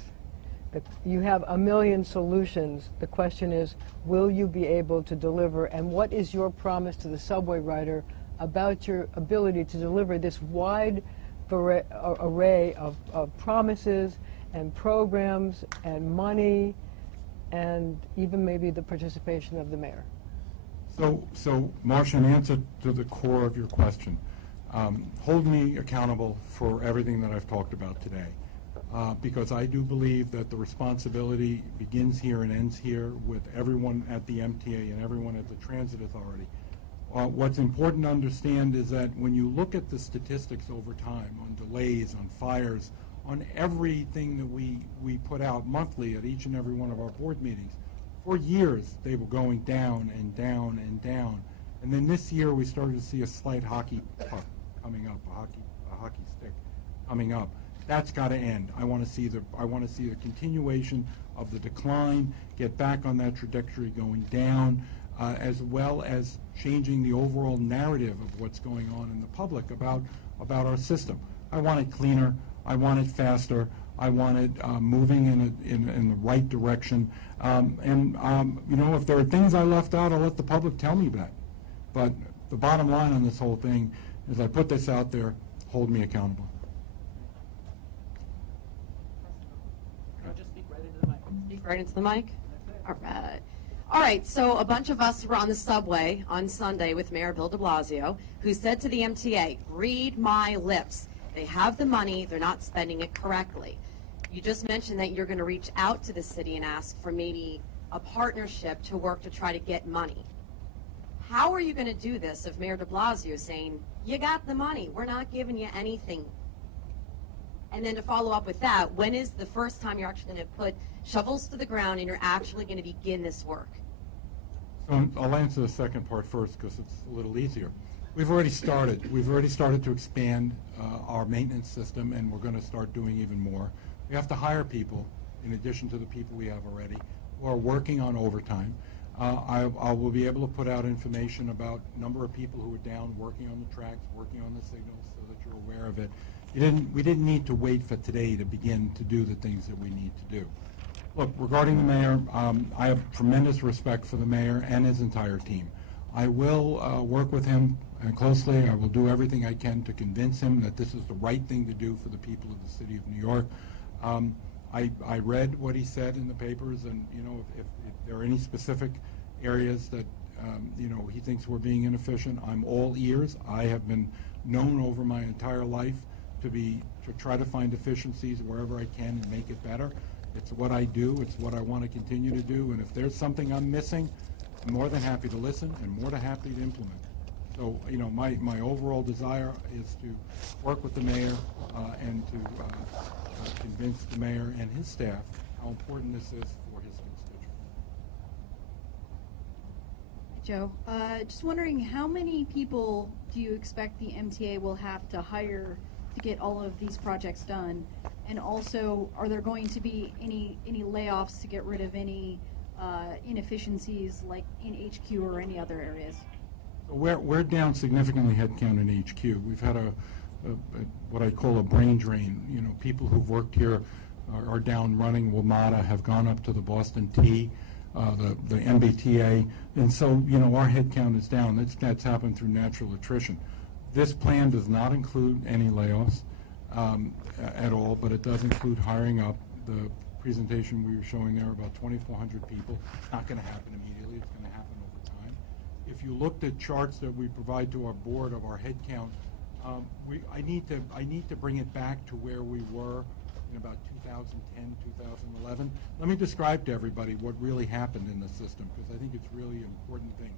You have a million solutions. The question is, will you be able to deliver, and what is your promise to the subway rider about your ability to deliver this wide array of promises and programs and money and even maybe the participation of the mayor? So Marcia, in answer to the core of your question, hold me accountable for everything that I've talked about today, because I do believe that the responsibility begins here and ends here with everyone at the MTA and everyone at the Transit Authority. What's important to understand is that when you look at the statistics over time on delays, on fires, on everything that we put out monthly at each and every one of our board meetings, for years they were going down and down and down. And then this year we started to see a slight hockey puck coming up, a hockey stick coming up. That's got to end. I want to see the continuation of the decline, get back on that trajectory going down, as well as changing the overall narrative of what's going on in the public about our system. I want it cleaner. I want it faster. I want it moving in the right direction. If there are things I left out, I'll let the public tell me that. But the bottom line on this whole thing is I put this out there, hold me accountable. Just speak right into the mic. Speak right into the mic? All right, so a bunch of us were on the subway on Sunday with Mayor Bill de Blasio, who said to the MTA, read my lips. They have the money, they're not spending it correctly. You just mentioned that you're going to reach out to the city and ask for maybe a partnership to work to try to get money. How are you going to do this if Mayor de Blasio is saying, you got the money, we're not giving you anything? And then to follow up with that, when is the first time you're actually going to put shovels to the ground and you're actually going to begin this work? So I'll answer the second part first because it's a little easier. We've already started. We've already started to expand our maintenance system, and we're going to start doing even more. We have to hire people, in addition to the people we have already, who are working on overtime. I will be able to put out information about number of people who are down working on the tracks, working on the signals, so that you're aware of it. We didn't need to wait for today to begin to do the things that we need to do. Look, regarding the mayor, I have tremendous respect for the mayor and his entire team. I will work with him closely. I will do everything I can to convince him that this is the right thing to do for the people of the city of New York. I read what he said in the papers, and if there are any specific areas that he thinks we're being inefficient. I'm all ears. I have been known over my entire life to try to find efficiencies wherever I can and make it better. It's what I do. It's what I want to continue to do. And if there's something I'm missing, I'm more than happy to listen and more than happy to implement. So, my overall desire is to work with the mayor and to convince the mayor and his staff how important this is for his constituents. Joe, just wondering how many people do you expect the MTA will have to hire to get all of these projects done? And also, are there going to be any layoffs to get rid of any inefficiencies like in HQ or any other areas? We're down significantly headcount in HQ. We've had what I call a brain drain. People who've worked here are down running. WMATA have gone up to the Boston T, the MBTA, and so our headcount is down. That's happened through natural attrition. This plan does not include any layoffs at all, but it does include hiring up. The presentation we were showing there, about 2,400 people. Not going to happen immediately. It's going to happen over time. If you looked at charts that we provide to our board of our headcount, I need to bring it back to where we were in about 2010, 2011. Let me describe to everybody what really happened in the system, because I think it's really an important thing.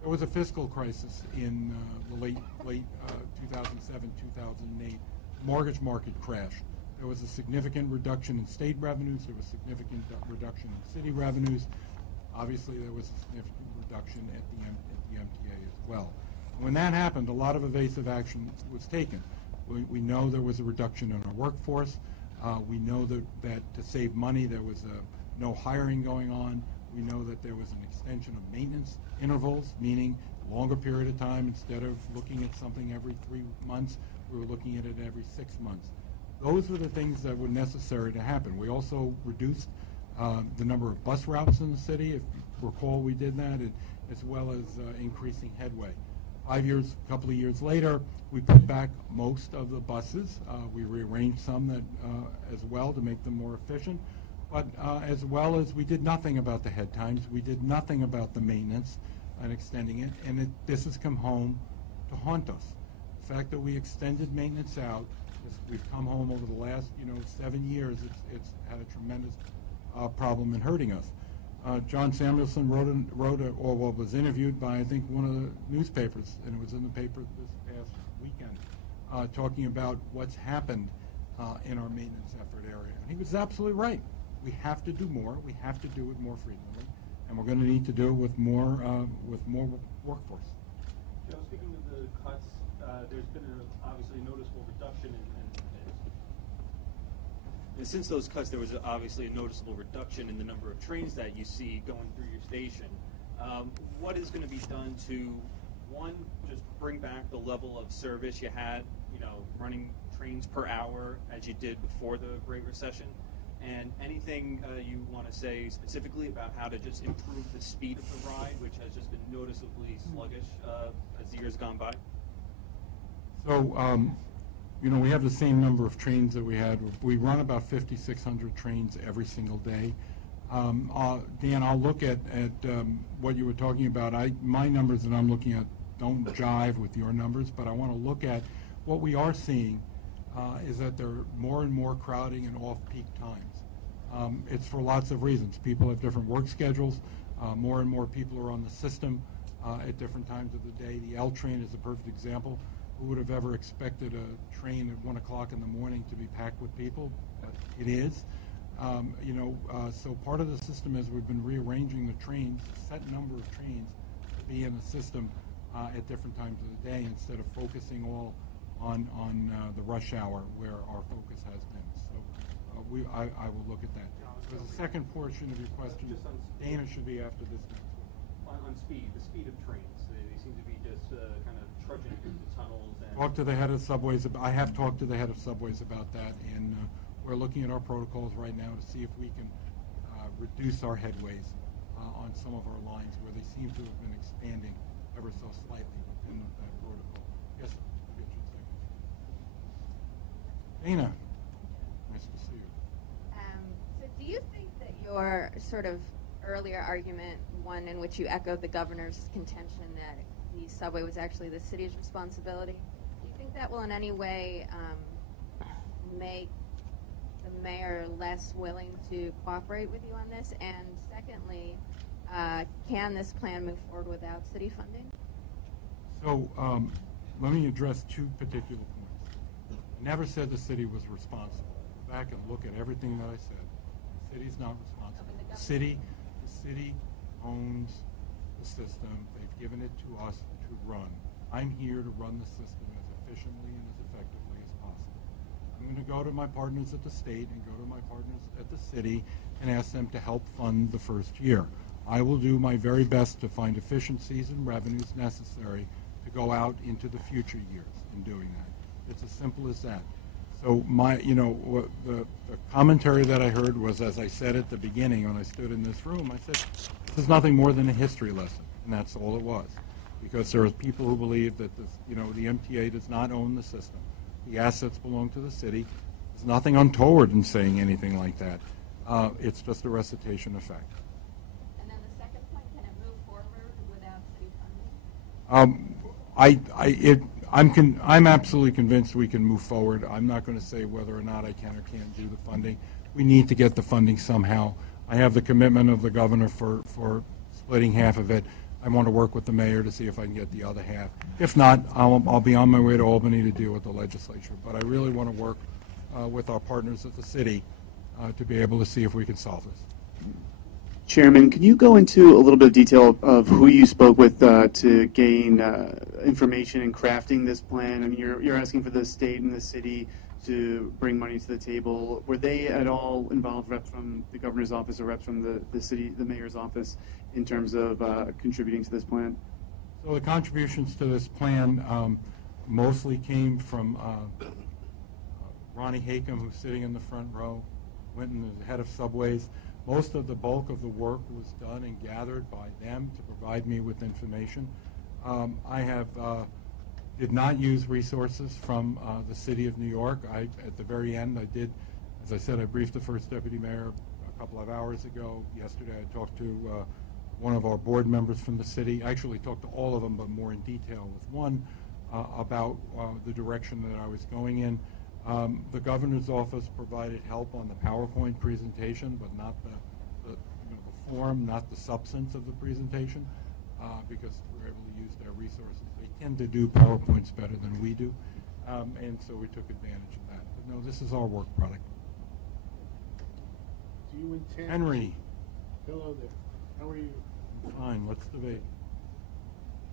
There was a fiscal crisis in the late 2007, 2008. Mortgage market crashed. There was a significant reduction in state revenues. There was a significant reduction in city revenues. Obviously, there was a significant reduction at the MTA as well. When that happened, a lot of evasive action was taken. We know there was a reduction in our workforce. We know that to save money, there was no hiring going on. We know that there was an extension of maintenance intervals, meaning a longer period of time. Instead of looking at something every 3 months, we were looking at it every 6 months. Those were the things that were necessary to happen. We also reduced the number of bus routes in the city. If you recall, we did that, as well as increasing headway. A couple of years later, we put back most of the buses. We rearranged some as well to make them more efficient. But as well as we did nothing about the head times, we did nothing about the maintenance and extending it, and this has come home to haunt us. The fact that we extended maintenance out, we've come home over the last 7 years, it's had a tremendous problem in hurting us. John Samuelson was interviewed by, I think, one of the newspapers, and it was in the paper this past weekend, talking about what's happened in our maintenance effort area. And he was absolutely right. We have to do more. We have to do it more frequently, and we're going to need to do it with more workforce. Joe, speaking of the cuts, there's been obviously a noticeable reduction in and since those cuts, there was obviously a noticeable reduction in the number of trains that you see going through your station. What is going to be done to, one, just bring back the level of service you had, running trains per hour as you did before the Great Recession? And anything you want to say specifically about how to just improve the speed of the ride, which has just been noticeably sluggish as the years gone by? So, we have the same number of trains that we had. We run about 5,600 trains every single day. Dan, I'll look at what you were talking about. My numbers that I'm looking at don't jive with your numbers, but I want to look at what we are seeing is that there are more and more crowding and off-peak times. It's for lots of reasons. People have different work schedules. More and more people are on the system at different times of the day. The L train is a perfect example. Who would have ever expected a train at 1 o'clock in the morning to be packed with people? But it is. So part of the system is we've been rearranging the trains, a set number of trains, to be in the system at different times of the day instead of focusing all on the rush hour where our focus has been. So I will look at that. There's a second portion of your question. Dana should be after this next one. on speed, the speed of trains. They seem to be just kind of trudging through the tunnels. And Talk to the head of subways. I have talked to the head of subways about that, and we're looking at our protocols right now to see if we can reduce our headways on some of our lines where they seem to have been expanding ever so slightly within that protocol. Yes, sir. I'll get you in a second. Dana, nice to see you. So do you think that your sort of earlier argument one in which you echoed the governor's contention that the subway was actually the city's responsibility. Do you think that will in any way make the mayor less willing to cooperate with you on this? And secondly, can this plan move forward without city funding? So let me address two particular points. I never said the city was responsible. Go back and look at everything that I said. The city's not responsible. The city owns the system. They've given it to us to run. I'm here to run the system as efficiently and as effectively as possible. I'm going to go to my partners at the state and go to my partners at the city and ask them to help fund the first year. I will do my very best to find efficiencies and revenues necessary to go out into the future years in doing that. It's as simple as that. So the commentary that I heard was, as I said at the beginning when I stood in this room, I said, this is nothing more than a history lesson, and that's all it was. Because there are people who believe that the MTA does not own the system. The assets belong to the city. There's nothing untoward in saying anything like that. It's just a recitation of fact. And then the second point, can it move forward without city funding? I'm absolutely convinced we can move forward. I'm not going to say whether or not I can or can't do the funding. We need to get the funding somehow. I have the commitment of the governor for splitting half of it. I want to work with the mayor to see if I can get the other half. If not, I'll be on my way to Albany to deal with the legislature. But I really want to work with our partners at the city to be able to see if we can solve this. Chairman, can you go into a little bit of detail of who you spoke with to gain information in crafting this plan? I mean, you're asking for the state and the city to bring money to the table. Were they at all involved, reps from the governor's office or reps from the mayor's office, in terms of contributing to this plan? So the contributions to this plan mostly came from Ronnie Hakem, who's sitting in the front row, Winton is the head of Subways. Most of the bulk of the work was done and gathered by them to provide me with information. I did not use resources from the city of New York. At the very end, I did, as I said, I briefed the first deputy mayor a couple of hours ago. Yesterday, I talked to one of our board members from the city. I actually talked to all of them, but more in detail with one about the direction that I was going in. The governor's office provided help on the PowerPoint presentation, but not the form, not the substance of the presentation, because we're able to use their resources. They tend to do PowerPoints better than we do, and so we took advantage of that. But no, this is our work product. Do you intend? Henry. Hello there. How are you? Fine. Let's debate.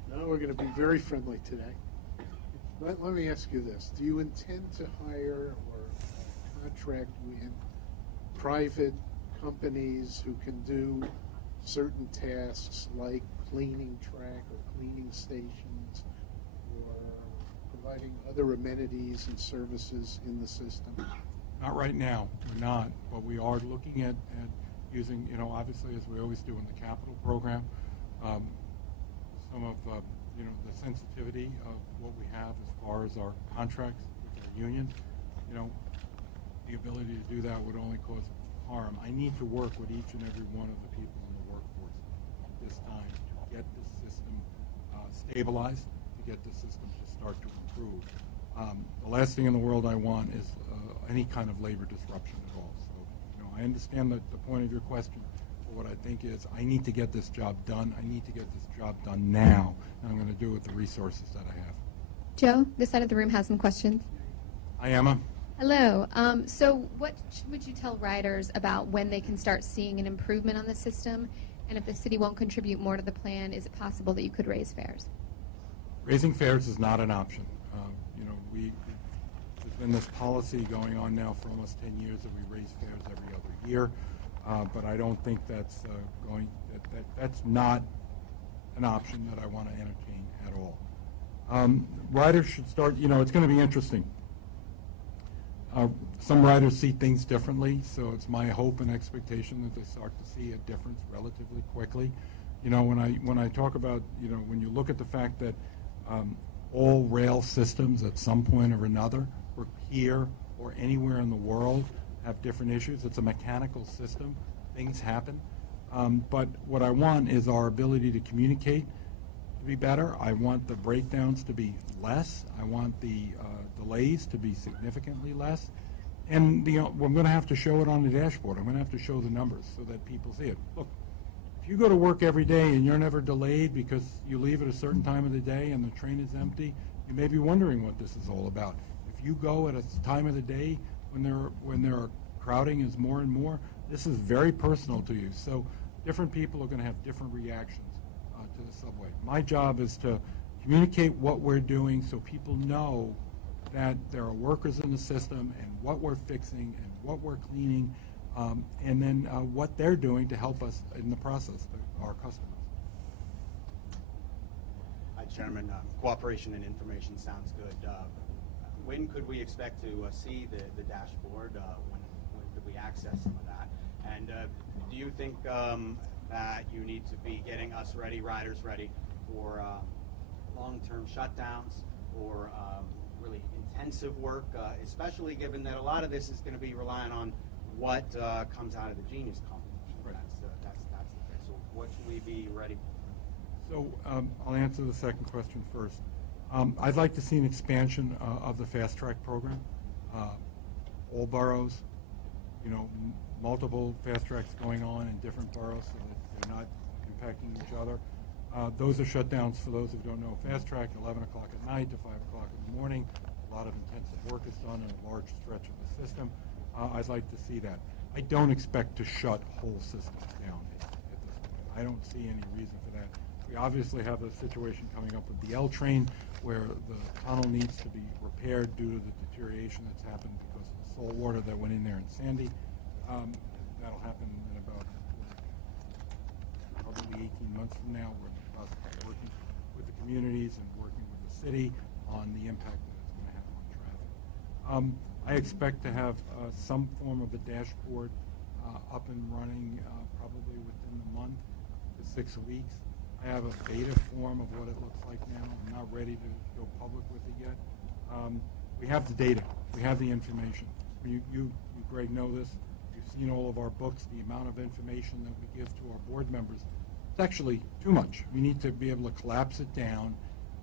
Now we're going to be very friendly today. Let me ask you this. Do you intend to hire or contract with private companies who can do certain tasks like cleaning track or cleaning stations or providing other amenities and services in the system? Not right now. We're not. But we are looking at using, obviously, as we always do in the capital program, some of the sensitivity of what we have as far as our contracts with our union. The ability to do that would only cause harm. I need to work with each and every one of the people in the workforce at this time to get this system stabilized, to get the system to start to improve. The last thing in the world I want is any kind of labor disruption at all. So, I understand the point of your question. What I think is I need to get this job done. I need to get this job done now, and I'm going to do it with the resources that I have. Joe, this side of the room has some questions. Hi, Emma. Hello. So what would you tell riders about when they can start seeing an improvement on the system? And if the city won't contribute more to the plan, is it possible that you could raise fares? Raising fares is not an option. There's been this policy going on now for almost 10 years that we raise fares every other year. But I don't think that's that's not an option that I want to entertain at all. Riders should start, it's going to be interesting. Some riders see things differently, so it's my hope and expectation that they start to see a difference relatively quickly. When I talk about, when you look at the fact that all rail systems at some point or another, or here or anywhere in the world, have different issues. It's a mechanical system. Things happen. But what I want is our ability to communicate to be better. I want the breakdowns to be less. I want the delays to be significantly less. And we're going to have to show it on the dashboard. I'm going to have to show the numbers so that people see it. Look, if you go to work every day and you're never delayed because you leave at a certain time of the day and the train is empty, you may be wondering what this is all about. If you go at a time of the day when there are crowding is more and more, this is very personal to you. So different people are going to have different reactions to the subway. My job is to communicate what we're doing so people know that there are workers in the system and what we're fixing and what we're cleaning, and then what they're doing to help us in the process, our customers. Hi, Chairman. Cooperation and information sounds good. When could we expect to see the dashboard? When could we access some of that? And do you think that you need to be getting us ready, riders ready, for long-term shutdowns or really intensive work, especially given that a lot of this is going to be relying on what comes out of the Genius Company? That's the thing. So what should we be ready for? So I'll answer the second question first. I'd like to see an expansion of the fast track program. All boroughs, multiple fast tracks going on in different boroughs so that they're not impacting each other. Those are shutdowns, for those who don't know. Fast track, 11 o'clock at night to 5 o'clock in the morning. A lot of intensive work is done in a large stretch of the system. I'd like to see that. I don't expect to shut whole systems down at this point. I don't see any reason for that. We obviously have a situation coming up with the L train where the tunnel needs to be repaired due to the deterioration that's happened because of the salt water that went in there in Sandy. That'll happen in about probably 18 months from now. We're in the process of working with the communities and working with the city on the impact that it's going to have on traffic. I expect to have some form of a dashboard up and running probably within the month to 6 weeks. I have a beta form of what it looks like now. I'm not ready to go public with it yet. We have the data. We have the information. You, Greg, know this. You've seen all of our books, the amount of information that we give to our board members. It's actually too much. We need to be able to collapse it down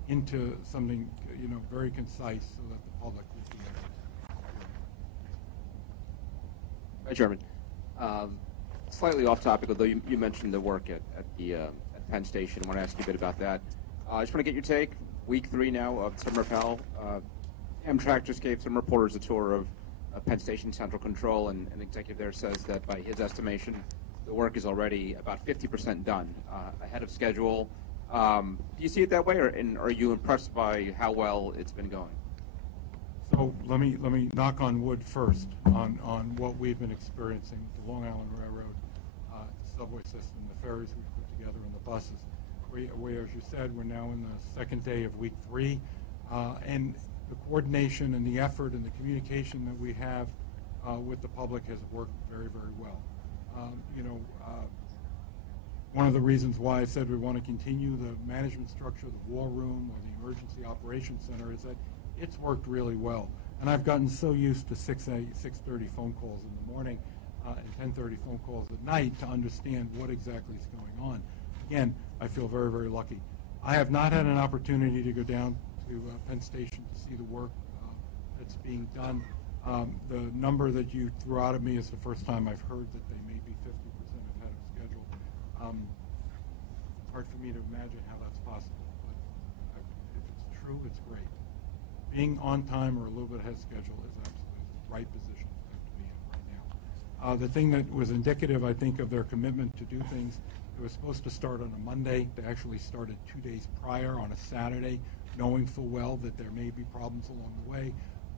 into something, very concise so that the public will be able to. Hi, Chairman. Slightly off topic, although you mentioned the work at Penn Station. I want to ask you a bit about that. I just want to get your take. Week 3 now of Summer Pell. Amtrak just gave some reporters a tour of Penn Station Central Control, and an executive there says that by his estimation, the work is already about 50% done, ahead of schedule. Do you see it that way, and are you impressed by how well it's been going? So let me knock on wood first on what we've been experiencing with the Long Island Railroad, the subway system, the ferries we put together, and the buses. We, as you said, we're now in the second day of week 3, and the coordination and the effort and the communication that we have with the public has worked very, very well. One of the reasons why I said we want to continue the management structure, the war room or the emergency operations center, is that it's worked really well. And I've gotten so used to 6:30 phone calls in the morning and 10:30 phone calls at night to understand what exactly is going on. Again, I feel very, very lucky. I have not had an opportunity to go down to Penn Station to see the work that's being done. The number that you threw out at me is the first time I've heard that they may be 50% ahead of schedule. Hard for me to imagine how that's possible, but if it's true, it's great. Being on time or a little bit ahead of schedule is absolutely the right position for them to be in right now. The thing that was indicative, I think, of their commitment to do things, it was supposed to start on a Monday. They actually started 2 days prior on a Saturday, knowing full well that there may be problems along the way.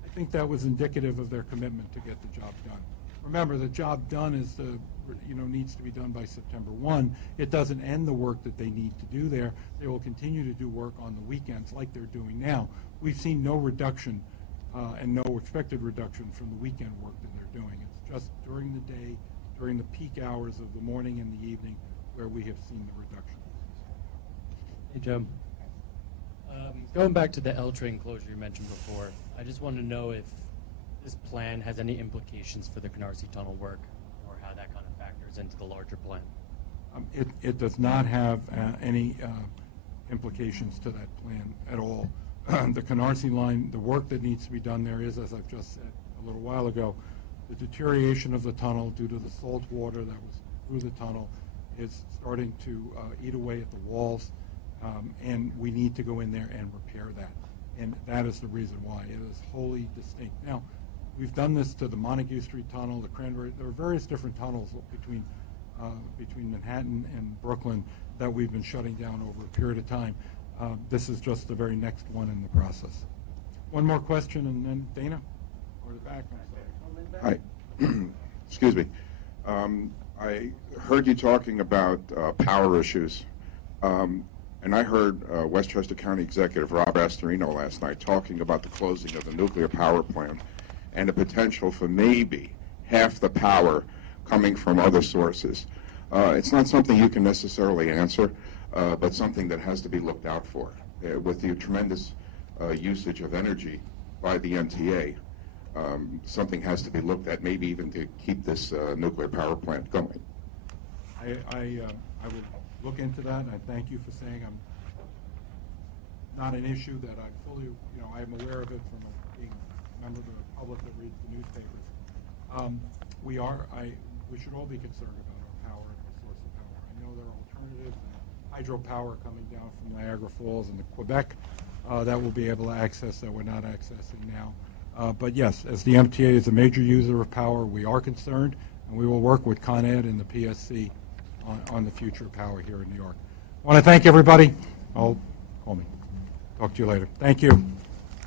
I think that was indicative of their commitment to get the job done. Remember, the job done is needs to be done by September 1. It doesn't end the work that they need to do there. They will continue to do work on the weekends like they're doing now. We've seen no reduction and no expected reduction from the weekend work that they're doing. It's just during the day, during the peak hours of the morning and the evening, where we have seen the reduction. Hey, Jim. Going back to the L train closure you mentioned before, I just wanted to know if this plan has any implications for the Canarsie Tunnel work, or how that kind of factors into the larger plan. It does not have any implications to that plan at all. The Canarsie line, the work that needs to be done there is, as I've just said a little while ago, the deterioration of the tunnel due to the salt water that was through the tunnel is starting to eat away at the walls, and we need to go in there and repair that. And that is the reason why. It is wholly distinct. Now, we've done this to the Montague Street Tunnel, the Cranberry. There are various different tunnels between Manhattan and Brooklyn that we've been shutting down over a period of time. This is just the very next one in the process. One more question, and then Dana, or the back. Hi. Excuse me. I heard you talking about power issues, and I heard Westchester County Executive Rob Astorino last night talking about the closing of the nuclear power plant and the potential for maybe half the power coming from other sources. It's not something you can necessarily answer, but something that has to be looked out for. With the tremendous usage of energy by the MTA, something has to be looked at, maybe even to keep this nuclear power plant going. I would look into that, and I thank you for saying I'm not an issue that I fully, I'm aware of it from being a member of the public that reads the newspapers. We should all be concerned about our power and our source of power. I know there are alternatives, hydropower coming down from Niagara Falls and Quebec that we'll be able to access that we're not accessing now. But yes, as the MTA is a major user of power, we are concerned, and we will work with Con Ed and the PSC on the future of power here in New York. I want to thank everybody. Call me. Talk to you later. Thank you.